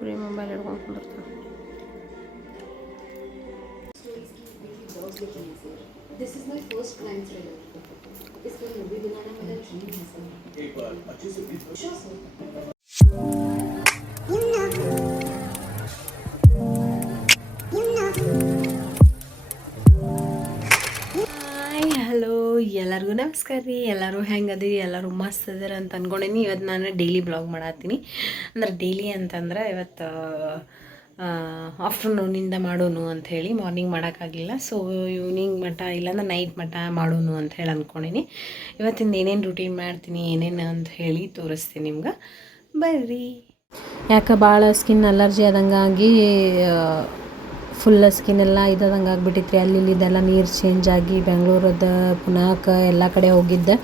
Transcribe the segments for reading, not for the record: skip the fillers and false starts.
ಬರೀ ಮೊಬೈಲ್ ಹಿಡ್ಕೊಂಡು ಕುಂದಿರ್ತಾನೆ. This is my first crime thriller. इसमें मूवी बनाना मेरा ड्रीम है सर. एक बार अच्छे से please. Sure sir. Hi hello ಎಲ್ಲರಿಗೂ ನಮಸ್ಕಾರ ರೀ. ಎಲ್ಲರೂ ಹೆಂಗದಿ, ಎಲ್ಲರೂ ಮಸ್ತ್ ಅದಾರ ಅಂತ ಅಂದ್ಕೊಂಡೀನಿ. ಇವತ್ತು ನಾನು ಡೈಲಿ ಬ್ಲಾಗ್ ಮಾಡತ್ತೀನಿ. ಅಂದ್ರೆ ಡೈಲಿ ಅಂತಂದ್ರೆ ಇವತ್ತು ಆಫ್ಟರ್ನೂನಿಂದ ಮಾಡೋನು ಅಂಥೇಳಿ. ಮಾರ್ನಿಂಗ್ ಮಾಡೋಕ್ಕಾಗಿಲ್ಲ, ಸೊ ಈವ್ನಿಂಗ್ ಮಟ್ಟ ಇಲ್ಲಾಂದ್ರೆ ನೈಟ್ ಮಟ್ಟ ಮಾಡೋನು ಅಂಥೇಳಿ ಅಂದ್ಕೊಂಡೀನಿ. ಇವತ್ತಿಂದ ಏನೇನು ರೂಟೀನ್ ಮಾಡ್ತೀನಿ, ಏನೇನು ಅಂತ ಹೇಳಿ ತೋರಿಸ್ತೀನಿ ನಿಮ್ಗೆ, ಬರ್ರಿ. ಯಾಕೆ ಭಾಳ ಸ್ಕಿನ್ ಅಲರ್ಜಿ ಆದಂಗಾಗಿ ಫುಲ್ ಸ್ಕಿನ್ ಎಲ್ಲ ಇದಂಗೆ ಆಗಿಬಿಟ್ಟಿತ್ತು ರೀ. ಅಲ್ಲಿ ಇದೆಲ್ಲ ನೀರು ಚೇಂಜ್ ಆಗಿ ಬೆಂಗಳೂರದ ಪುನಾಕ ಎಲ್ಲ ಕಡೆ ಹೋಗಿದ್ದೆ.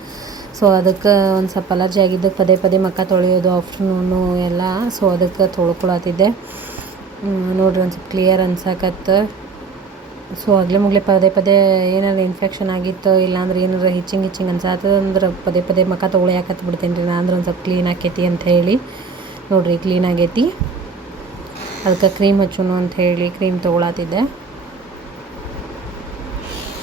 ಸೊ ಅದಕ್ಕೆ ಒಂದು ಸ್ವಲ್ಪ ಅಲರ್ಜಿ ಆಗಿದ್ದು ಪದೇ ಪದೇ ಮುಖ ತೊಳೆಯೋದು ಆಫ್ಟರ್ನೂನು ಎಲ್ಲ. ಸೊ ಅದಕ್ಕೆ ತೊಳ್ಕೊಳತ್ತಿದ್ದೆ. ನೋಡ್ರಿ ಒಂದು ಸ್ವಲ್ಪ ಕ್ಲಿಯರ್ ಅನ್ಸಕತ್ತು. ಸೊ ಆಗಲೇ ಮುಗ್ಲೆ ಪದೇ ಪದೇ ಏನಾರು ಇನ್ಫೆಕ್ಷನ್ ಆಗಿತ್ತು, ಇಲ್ಲಾಂದ್ರೆ ಏನಾರು ಹಿಚ್ಚಿಂಗ್ ಅನ್ಸತ್ತಂದ್ರೆ ಪದೇ ಪದೇ ಮುಖ ತೊಗೊಳಕತ್ತು ಬಿಡ್ತೇನೆ ರೀ. ನಾನು ಅಂದ್ರೆ ಒಂದು ಸ್ವಲ್ಪ ಕ್ಲೀನ್ ಆಕೈತಿ ಅಂತ ಹೇಳಿ. ನೋಡಿರಿ ಕ್ಲೀನ್ ಆಗೈತಿ. ಅದಕ್ಕೆ ಕ್ರೀಮ್ ಹಚ್ಚೋನು ಅಂತ ಹೇಳಿ ಕ್ರೀಮ್ ತೊಗೊಳತ್ತಿದ್ದೆ.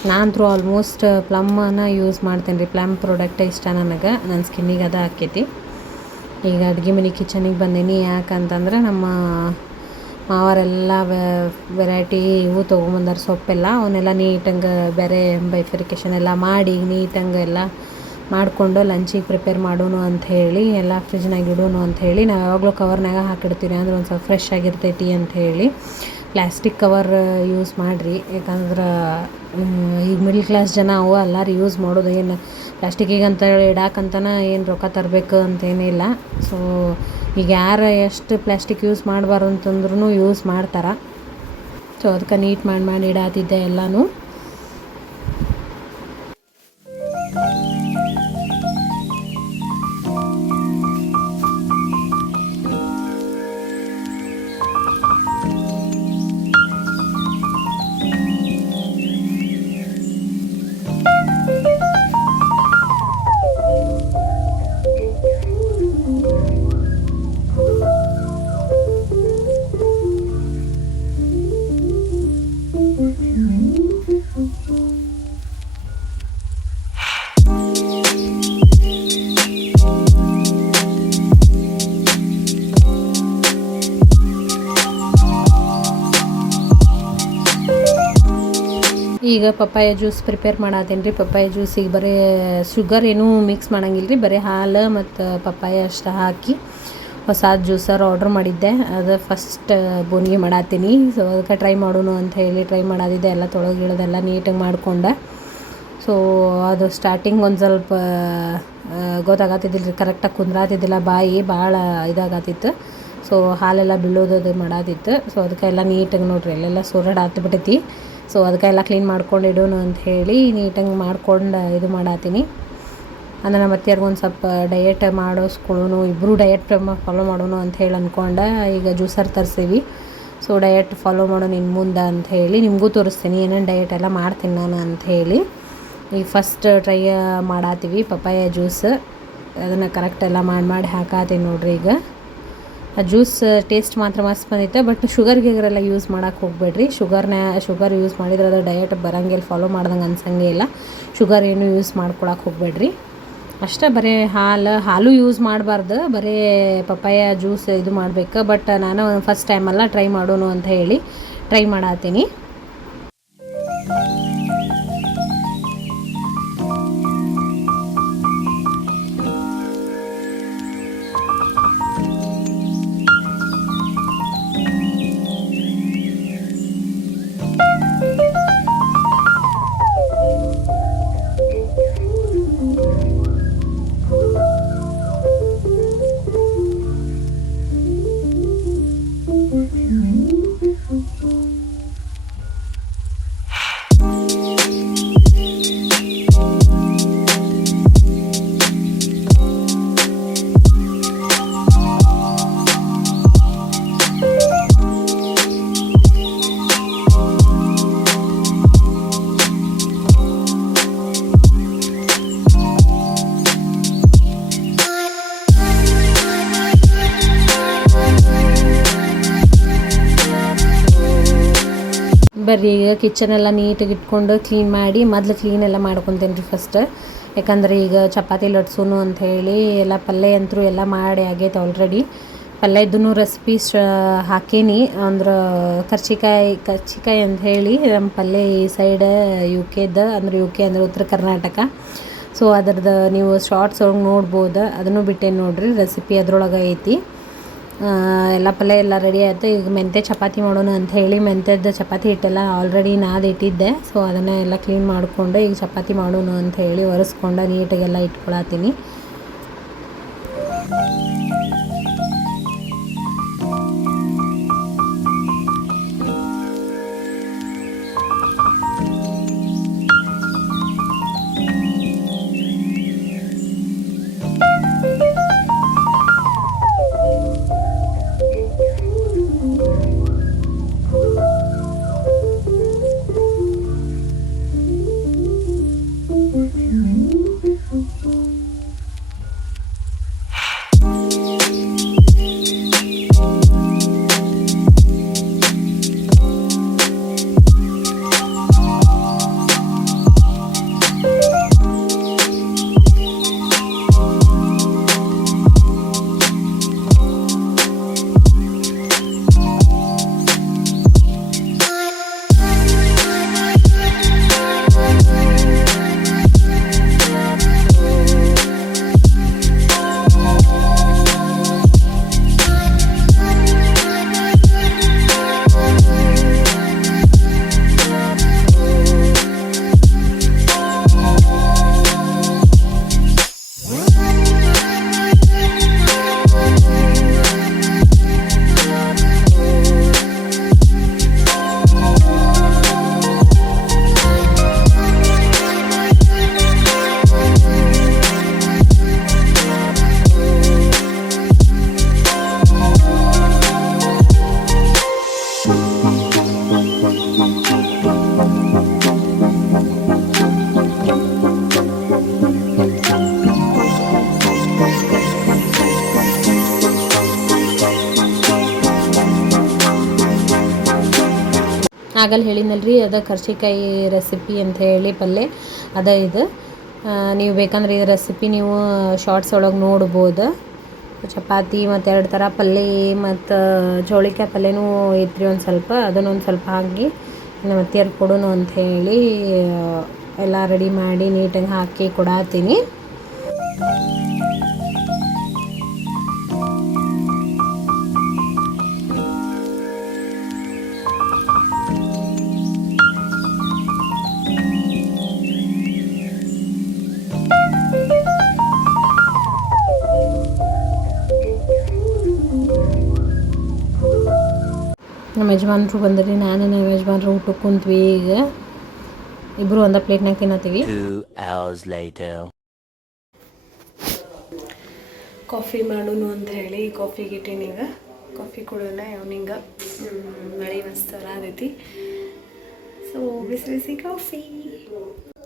ನಾನಂತರೂ ಆಲ್ಮೋಸ್ಟ್ ಪ್ಲಮ್ಮನ್ನು ಯೂಸ್ ಮಾಡ್ತೇನೆ ರೀ. ಪ್ಲಮ್ ಪ್ರಾಡಕ್ಟ್ ಇಷ್ಟ ನನಗೆ, ನನ್ನ ಸ್ಕಿನ್ನಿಗೆ ಅದು ಹಾಕೈತಿ. ಈಗ ಅಡುಗೆ ಮನೆ ಕಿಚನಿಗೆ ಬಂದೀನಿ. ಯಾಕಂತಂದ್ರೆ ನಮ್ಮ ಮಾವರೆಲ್ಲ ವೆರೈಟಿ ಇವು ತೊಗೊಂಬಂದಾರ ಸೊಪ್ಪೆಲ್ಲ. ಅವನ್ನೆಲ್ಲ ನೀಟಂಗೆ ಬೇರೆ ಬೈಫರಿಕೇಷನ್ ಎಲ್ಲ ಮಾಡಿ ನೀಟಂಗೆ ಎಲ್ಲ ಮಾಡಿಕೊಂಡು ಲಂಚಿಗೆ ಪ್ರಿಪೇರ್ ಮಾಡೋನು ಅಂಥೇಳಿ ಎಲ್ಲ ಫ್ರಿಜ್ನಾಗ ಇಡೋನು ಅಂಥೇಳಿ ನಾವು ಯಾವಾಗಲೂ ಕವರ್ನಾಗ ಹಾಕಿಡ್ತೀವಿ. ಅಂದ್ರೆ ಒಂದು ಸ್ವಲ್ಪ ಫ್ರೆಶ್ ಆಗಿರ್ತೈತಿ ಅಂಥೇಳಿ. ಪ್ಲ್ಯಾಸ್ಟಿಕ್ ಕವರ್ ಯೂಸ್ ಮಾಡಿರಿ, ಯಾಕಂದ್ರೆ ಈಗ ಮಿಡ್ಲ್ ಕ್ಲಾಸ್ ಜನ ಅವು ಎಲ್ಲರೂ ಯೂಸ್ ಮಾಡೋದು. ಏನು ಪ್ಲ್ಯಾಸ್ಟಿಕ್ಕಿಗೆ ಅಂತೇಳಿ ಇಡಾಕಂತನ ಏನು ರೊಕ್ಕ ತರಬೇಕು ಅಂತೇನಿಲ್ಲ. ಸೊ ಈಗ ಯಾರು ಎಷ್ಟು ಪ್ಲ್ಯಾಸ್ಟಿಕ್ ಯೂಸ್ ಮಾಡಬಾರ್ದು ಅಂತಂದ್ರೂ ಯೂಸ್ ಮಾಡ್ತಾರೆ. ಸೊ ಅದಕ್ಕೆ ನೀಟ್ ಮಾಡಿ ಇಡಾತಿದ್ದೆ ಎಲ್ಲನೂ. ಈಗ ಪಪ್ಪಾಯ ಜ್ಯೂಸ್ ಪ್ರಿಪೇರ್ ಮಾಡತ್ತೀನಿ ರೀ. ಪಪ್ಪಾಯ ಜ್ಯೂಸಿಗೆ ಬರೀ ಶುಗರ್ ಏನೂ ಮಿಕ್ಸ್ ಮಾಡಂಗಿಲ್ಲ ರೀ. ಬರೀ ಹಾಲು ಮತ್ತು ಪಪ್ಪಾಯ ಅಷ್ಟು ಹಾಕಿ ಹೊಸ ಜ್ಯೂಸರ್ ಆರ್ಡ್ರ್ ಮಾಡಿದ್ದೆ. ಅದು ಫಸ್ಟ್ ಬೋನಿಗೆ ಮಾಡತ್ತೀನಿ. ಸೊ ಅದಕ್ಕೆ ಟ್ರೈ ಮಾಡೋನು ಅಂತ ಹೇಳಿ ಟ್ರೈ ಮಾಡದಿದ್ದೆ. ಎಲ್ಲ ತೊಳಗಿಳೋದೆಲ್ಲ ನೀಟಾಗಿ ಮಾಡಿಕೊಂಡೆ. ಸೊ ಅದು ಸ್ಟಾರ್ಟಿಂಗ್ ಒಂದು ಸ್ವಲ್ಪ ಗೊತ್ತಾಗತ್ತಿದ್ದಿಲ್ಲ ರೀ, ಕರೆಕ್ಟಾಗಿ ಕುಂದ್ರಾತಿದ್ದಿಲ್ಲ, ಬಾಯಿ ಭಾಳ ಇದಾಗತ್ತಿತ್ತು. ಸೊ ಹಾಲೆಲ್ಲ ಬೀಳೋದು ಮಾಡತ್ತಿತ್ತು. ಸೊ ಅದಕ್ಕೆ ಎಲ್ಲ ನೀಟಾಗಿ ನೋಡ್ರಿ ಅಲ್ಲೆಲ್ಲ ಸೋರಡ್ ಹತ್ಬಿಟ್ಟೈತಿ. ಸೊ ಅದಕ್ಕೆ ಎಲ್ಲ ಕ್ಲೀನ್ ಮಾಡ್ಕೊಂಡು ಇಡೋನು ಅಂತ ಹೇಳಿ ನೀಟಾಗಿ ಮಾಡ್ಕೊಂಡು ಇದು ಮಾಡತ್ತೀನಿ. ಅಂದ್ರೆ ನಮ್ಮ ಅತ್ತೆಯರ್ಗೆ ಒಂದು ಸ್ವಲ್ಪ ಡಯಟ್ ಮಾಡಿಸ್ಕೊಳ್ಳೋನು, ಇಬ್ಬರು ಡಯಟ್ ಫಾಲೋ ಮಾಡೋನು ಅಂತ ಹೇಳಿ ಅಂದ್ಕೊಂಡೆ. ಈಗ ಜ್ಯೂಸರ್ ತರಿಸೀವಿ. ಸೊ ಡಯಟ್ ಫಾಲೋ ಮಾಡೋನು ಇನ್ನು ಮುಂದೆ ಅಂತ ಹೇಳಿ ನಿಮಗೂ ತೋರಿಸ್ತೀನಿ ಏನೇನು ಡಯಟ್ ಎಲ್ಲ ಮಾಡ್ತೀನಿ ನಾನು ಅಂತ ಹೇಳಿ. ಈಗ ಫಸ್ಟ್ ಟ್ರೈ ಮಾಡತ್ತೀವಿ ಪಪ್ಪಾಯ ಜ್ಯೂಸ್. ಅದನ್ನು ಕರೆಕ್ಟ್ ಎಲ್ಲ ಮಾಡಿ ಹಾಕತ್ತೀನಿ ನೋಡ್ರಿ. ಈಗ ಆ ಜ್ಯೂಸ್ ಟೇಸ್ಟ್ ಮಾತ್ರ ಮಸ್ತ್ ಬಂದಿತ್ತು. ಬಟ್ ಶುಗರ್ಗೆಲ್ಲ ಯೂಸ್ ಮಾಡೋಕೆ ಹೋಗಬೇಡ್ರಿ. ಶುಗರ್ ಯೂಸ್ ಮಾಡಿದ್ರೆ ಅದು ಡಯಟ್ ಬರೋಂಗಿಲ್ಲ, ಫಾಲೋ ಮಾಡ್ದಂಗೆ ಅನ್ಸಂಗೆ ಇಲ್ಲ. ಶುಗರ್ ಏನು ಯೂಸ್ ಮಾಡ್ಕೊಳಕ್ಕೆ ಹೋಗಬೇಡ್ರಿ. ಅಷ್ಟೇ ಬರೀ ಹಾಲು ಯೂಸ್ ಮಾಡಬಾರ್ದು, ಬರೀ ಪಪ್ಪಾಯ ಜ್ಯೂಸ್ ಇದು ಮಾಡಬೇಕು. ಬಟ್ ನಾನು ಫಸ್ಟ್ ಟೈಮೆಲ್ಲ ಟ್ರೈ ಮಾಡೋನು ಅಂತ ಹೇಳಿ ಟ್ರೈ ಮಾಡತ್ತೀನಿ. ಬರ್ರಿ ಈಗ ಕಿಚನೆಲ್ಲ ನೀಟಾಗಿ ಇಟ್ಕೊಂಡು ಕ್ಲೀನ್ ಮಾಡಿ ಮೊದಲು ಕ್ಲೀನೆಲ್ಲ ಮಾಡ್ಕೊತೀನಿ ರೀ ಫಸ್ಟ್. ಯಾಕಂದ್ರೆ ಈಗ ಚಪಾತಿ ಲಟ್ಸೋನು ಅಂಥೇಳಿ ಎಲ್ಲ ಪಲ್ಯ ಅಂತರೂ ಎಲ್ಲ ಮಾಡಿ ಆಗೈತೆ ಆಲ್ರೆಡಿ. ಪಲ್ಯದ್ದು ರೆಸಿಪಿ ಹಾಕೀನಿ. ಅಂದ್ರೆ ಕರ್ಚಿಕಾಯಿ ಅಂತ ಹೇಳಿ ನಮ್ಮ ಪಲ್ಯ ಈ ಸೈಡ್ ಯು ಕೆದ, ಅಂದ್ರೆ ಯು ಕೆ ಅಂದರೆ ಉತ್ತರ ಕರ್ನಾಟಕ. ಸೊ ಅದ್ರದ್ದು ನೀವು ಶಾರ್ಟ್ಸ್ ಒಳಗೆ ನೋಡ್ಬೋದು. ಅದನ್ನು ಬಿಟ್ಟೇನು ನೋಡಿರಿ, ರೆಸಿಪಿ ಅದ್ರೊಳಗೆ ಐತಿ. ಎಲ್ಲ ಪಲ್ಯ ಎಲ್ಲ ರೆಡಿ ಆಯಿತು. ಈಗ ಮೆಂತ್ಯ ಚಪಾತಿ ಮಾಡೋಣ ಅಂಥೇಳಿ ಮೆಂತ್ಯದ ಚಪಾತಿ ಹಿಟ್ಟೆಲ್ಲ ಆಲ್ರೆಡಿ ನಾದಿಟ್ಟಿದ್ದೆ. ಸೊ ಅದನ್ನು ಎಲ್ಲ ಕ್ಲೀನ್ ಮಾಡಿಕೊಂಡು ಈಗ ಚಪಾತಿ ಮಾಡೋಣ ಅಂಥೇಳಿ ಒರೆಸ್ಕೊಂಡು ನೀಟಾಗೆಲ್ಲ ಇಟ್ಕೊಳತ್ತೀನಿ. ಆಗಲ್ಲಿ ಹೇಳಿನಲ್ರಿ, ಅದು ಕರ್ಚಿಕಾಯಿ ರೆಸಿಪಿ ಅಂತ ಹೇಳಿ ಪಲ್ಯ ಅದ ಇದು. ನೀವು ಬೇಕಂದ್ರೆ ಈ ರೆಸಿಪಿ ನೀವು ಶಾರ್ಟ್ಸ್ ಒಳಗೆ ನೋಡ್ಬೋದು. ಚಪಾತಿ ಮತ್ತು 2 ಥರ ಪಲ್ಯ ಮತ್ತು ಚೌಳಿಕಾಯಿ ಪಲ್ಯನೂ ಐತ್ರಿ ಒಂದು ಸ್ವಲ್ಪ. ಅದನ್ನೊಂದು ಸ್ವಲ್ಪ ಹಾಕಿ ನಮ್ಮ ಅತ್ತಿಯರು ಕೊಡೋಣ ಅಂಥೇಳಿ ಎಲ್ಲ ರೆಡಿ ಮಾಡಿ ನೀಟಾಗಿ ಹಾಕಿ ಕೊಡತ್ತೀನಿ. ನಮ್ಮ ಯಜಮಾನ್ರು ಬಂದ್ರಿ, ನಾನು ನಮ್ಮ ಯಜಮಾನ್ರು ಊಟಕ್ಕೆ ಕುಂತ್ವಿ. ಈಗ ಇಬ್ಬರು ಒಂದೇ ಪ್ಲೇಟ್ನಾಗ ತಿನ್ನತ್ತೀವಿ. ಕಾಫಿ ಮಾಡೋಣ ಅಂತ ಹೇಳಿ ಕಾಫಿಗೆ ಇಟ್ಟೀನಿ. ಈಗ ಕಾಫಿ ಕುಡಿಯೋಣ. ಅವನಿಂಗ ಮಳೆ ಮಸ್ತ್ ಆಗೈತಿ. ಸೊ ಬಿಸಿ ಬಿಸಿ ಕಾಫಿ.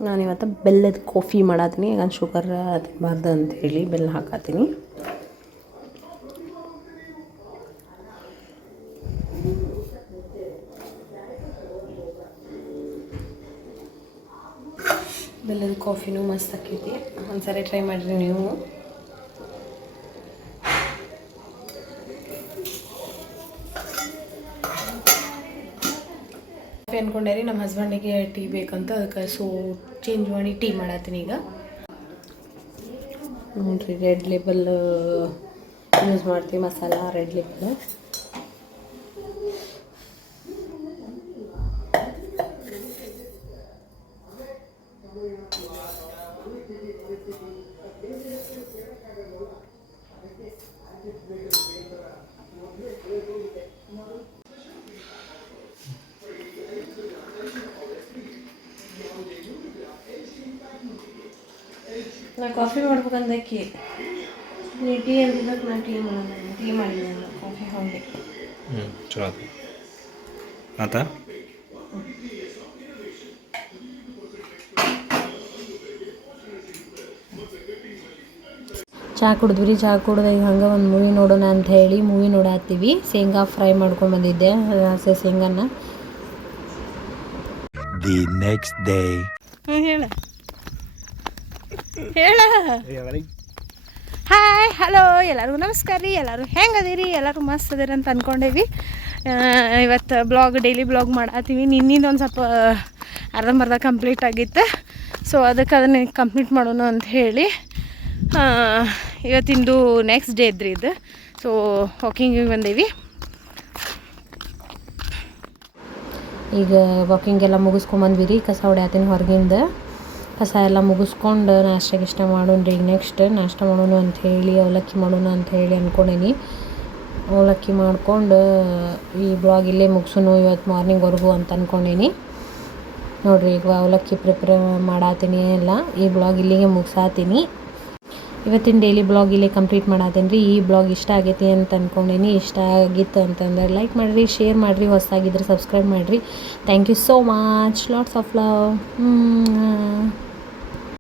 ನಾನಿವತ್ತು ಬೆಲ್ಲದ ಕಾಫಿ ಮಾಡತ್ತೀನಿ. ಈಗ ಶುಗರ್ ತಿನ್ನಬಾರ್ದು ಅಂಥೇಳಿ ಬೆಲ್ಲ ಹಾಕತ್ತೀನಿ. ಬೆಲ್ಲದ ಕಾಫಿನೂ ಮಸ್ತ್ ಆಕೈತಿ. ಒಂದ್ಸರಿ ಟ್ರೈ ಮಾಡಿರಿ ನೀವು. ಕಾಫಿ ಅಂದ್ಕೊಂಡೇರಿ, ನಮ್ಮ ಹಸ್ಬೆಂಡಿಗೆ ಟೀ ಬೇಕಂತ, ಅದಕ್ಕೆ ಸೊ ಚೇಂಜ್ ಮಾಡಿ ಟೀ ಮಾಡತ್ತೀನಿ ಈಗ. ನೋಡಿರಿ, ರೆಡ್ ಲೇಬಲ್ ಯೂಸ್ ಮಾಡ್ತೀವಿ, ಮಸಾಲ ರೆಡ್ ಲೇಬಲ್. ನಾ ಕಾಫಿ ಮಾಡ್ಬೇಕಂದಕ್ಕೆ ನೀ ಟೀ ಅಂದಿದ್ದಕ್ಕೆ ನಾನು ಟೀ ಮಾಡಿದ್ದೆ ಕಾಫಿ ಹೋಗಿ. ಚಲೋ ಆತ. ಚಹಾ ಕುಡಿದ್ವಿ. ಚಹಾ ಕುಡ್ದು ಈಗ ಹಂಗೆ ಒಂದು ಮೂವಿ ನೋಡೋಣ ಅಂತ ಹೇಳಿ ಮೂವಿ ನೋಡತ್ತೀವಿ. ಶೇಂಗಾ ಫ್ರೈ ಮಾಡ್ಕೊಂಡು ಬಂದಿದ್ದೆ, ಹಸಿ ಶೇಂಗಾನ The next day. ಹೇಳ ಹಾಯ್ ಹಲೋ ಎಲ್ಲರಿಗೂ ನಮಸ್ಕಾರ ರೀ. ಎಲ್ಲರೂ ಹೆಂಗದೀರಿ? ಎಲ್ಲರೂ ಮಸ್ತ್ ಅದೀರಿ ಅಂತ ಅಂದ್ಕೊಂಡೇವಿ. ಇವತ್ತು ಬ್ಲಾಗ್ ಡೈಲಿ ಬ್ಲಾಗ್ ಮಾಡತ್ತೀವಿ. ನಿನ್ನಿಂದ ಒಂದು ಸ್ವಲ್ಪ ಅರ್ಧಂಬರ್ಧ ಕಂಪ್ಲೀಟ್ ಆಗಿತ್ತು. ಸೊ ಅದಕ್ಕೆ ಅದನ್ನು ಕಂಪ್ಲೀಟ್ ಮಾಡೋಣ ಅಂತ ಹೇಳಿ ಇವತ್ತಿಂದು ನೆಕ್ಸ್ಟ್ ಡೇ ಇದ್ರಿ ಇದು. ಸೊ ವಾಕಿಂಗಿಗೆ ಬಂದೇವಿ. ಈಗ ವಾಕಿಂಗೆಲ್ಲ ಮುಗಿಸ್ಕೊಂಬಂದ್ವಿ ರೀ. ಕಸ ಹೊಡ್ಯಾತೀನಿ ಹೊರಗಿಂದ. ಕಸ ಎಲ್ಲ ಮುಗಿಸ್ಕೊಂಡು ನಾಷ್ಟ ಮಾಡೋಣ ರೀ. ಈಗ ನೆಕ್ಸ್ಟ್ ನಾಷ್ಟ ಮಾಡೋಣ ಅಂಥೇಳಿ ಅವಲಕ್ಕಿ ಮಾಡೋಣ ಅಂಥೇಳಿ ಅಂದ್ಕೊಂಡೇನಿ. ಅವಲಕ್ಕಿ ಮಾಡ್ಕೊಂಡು ಈ ಬ್ಲಾಗ್ ಇಲ್ಲೇ ಮುಗಿಸೋನು ಇವತ್ತು ಮಾರ್ನಿಂಗ್ವರೆಗೂ ಅಂತ ಅಂದ್ಕೊಂಡೇನಿ. ನೋಡಿರಿ ಈಗ ಅವಲಕ್ಕಿ ಪ್ರಿಪೇರ್ ಮಾಡತ್ತೀನಿ. ಎಲ್ಲ ಈ ಬ್ಲಾಗ್ ಇಲ್ಲಿಗೆ ಮುಗಿಸಾತೀನಿ. ಇವತ್ತಿನ ಡೈಲಿ ಬ್ಲಾಗ್ ಇಲ್ಲೇ ಕಂಪ್ಲೀಟ್ ಮಾಡತ್ತೀನಿ ರೀ. ಈ ಬ್ಲಾಗ್ ಇಷ್ಟ ಆಗೈತಿ ಅಂತ ಅಂದ್ಕೊಂಡೇನಿ. ಇಷ್ಟ ಆಗಿತ್ತು ಅಂತಂದ್ರೆ ಲೈಕ್ ಮಾಡಿರಿ, ಶೇರ್ ಮಾಡಿರಿ, ಹೊಸದಾಗಿದ್ರೆ ಸಬ್ಸ್ಕ್ರೈಬ್ ಮಾಡಿರಿ. Thank you so much. Lots of love.